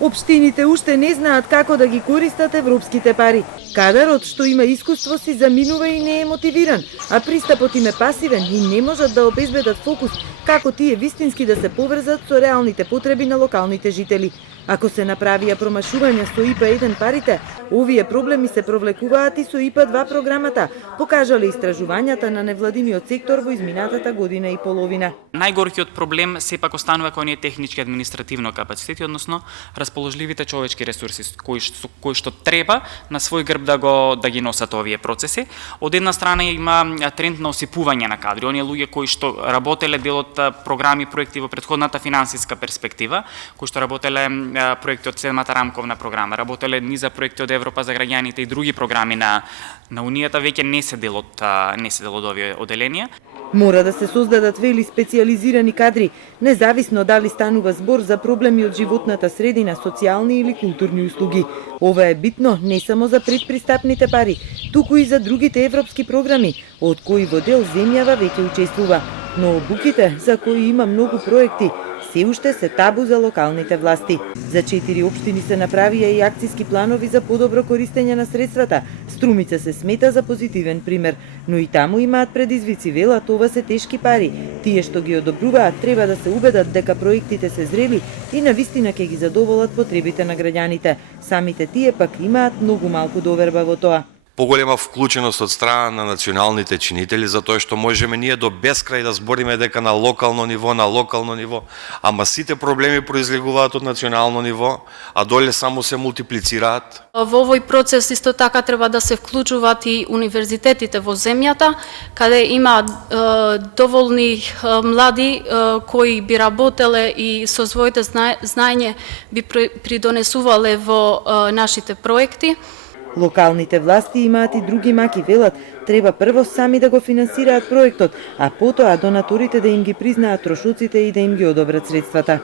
Општините уште не знаат како да ги користат европските пари. Кадарот што има искуство си заминува и не е мотивиран, а пристапот им е пасивен и не можат да обезбедат фокус како тие вистински да се поврзат со реалните потреби на локалните жители. Ако се направија промашувања со ИПА-1 парите, овие проблеми се провлекуваат и со ИПА-2 програмата, покажале истражувањата на невладиниот сектор во изминатата година и половина. Најгоркиот проблем сепак останува кај оние технички административно капацитети, односно расположливите човечки ресурси кои што треба на свој грб да ги носат овие процеси. Од една страна има тренд на осипување на кадри, оние луѓе кои што работеле дел од програми и проекти во претходната финансиска перспектива, кои што работеле проекти од седмата рамковна програма, работеле низа проекти од Европа за граѓаните и други програми на Унијата, веќе не се дел од овие оделенија. Мора да се создадат вели специализирани кадри, независно дали станува збор за проблеми од животната средина, социјални или културни услуги. Ова е битно не само за предпристапните пари, туку и за другите европски програми, од кои во дел земјава веќе учествува. Но обуките, за кои има многу проекти, се уште се табу за локалните власти. За 4 општини се направија и акциски планови за подобро користење на средствата. Струмица се смета за позитивен пример, но и таму имаат предизвици, велат, ова се тешки пари. Тие што ги одобруваат треба да се убедат дека проектите се зрели и навистина ќе ги задоволат потребите на граѓаните. Самите тие пак имаат многу малку доверба во тоа. Поголема вклученост од страна на националните чинители, затоа што можеме ние до бескрај да збориме дека на локално ниво, ама сите проблеми произлегуваат од национално ниво, а доле само се мултиплицираат. Во овој процес исто така треба да се вклучуваат и универзитетите во земјата, каде има доволни млади кои би работеле и со своите знаење би придонесувале во нашите проекти. Локалните власти имаат и други маки, велат, треба прво сами да го финансираат проектот, а потоа донаторите да им ги признаат трошоците и да им ги одобрат средствата.